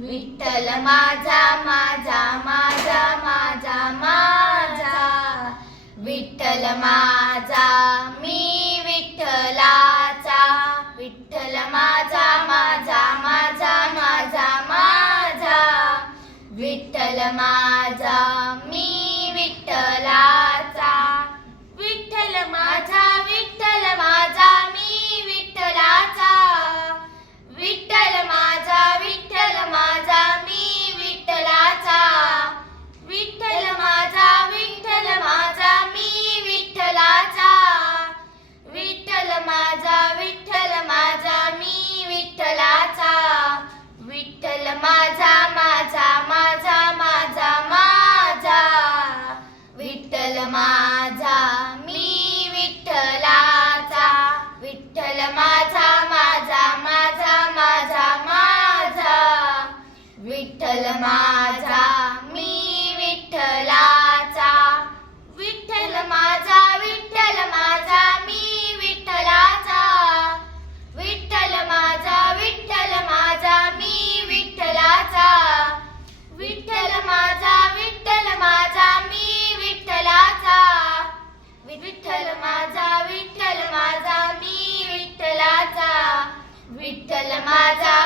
विठ्ठल माझा माझा माझा माझा माझा विठ्ठल माझा मी विठ्ठलाचा विठ्ठल माझा माझा माझा माझा माझा विठ्ठल माझा मी विठ्ठलाचा विठ्ठल माझा मी विठ्ठलाचा विठ्ठल माझा मी विठ्ठलाचा विठ्ठल माझा मी विठ्ठलाचा विठ्ठल माझा मी विठ्ठलाचा विठ्ठल माझा माझा माझा माझा माझा विठ्ठल माझा मी विठ्ठलाचा विठ्ठल माझा माझा माझा माझा माझा विठ्ठल माझा मी विठ्ठलाचा विठ्ठल माझा मी विठ्ठलाचा विठ्ठल माझा मी विठ्ठलाचा विठ्ठल माझा मी विठ्ठलाचा विठ्ठल माझा मी विठ्ठलाचा विठ्ठल माझा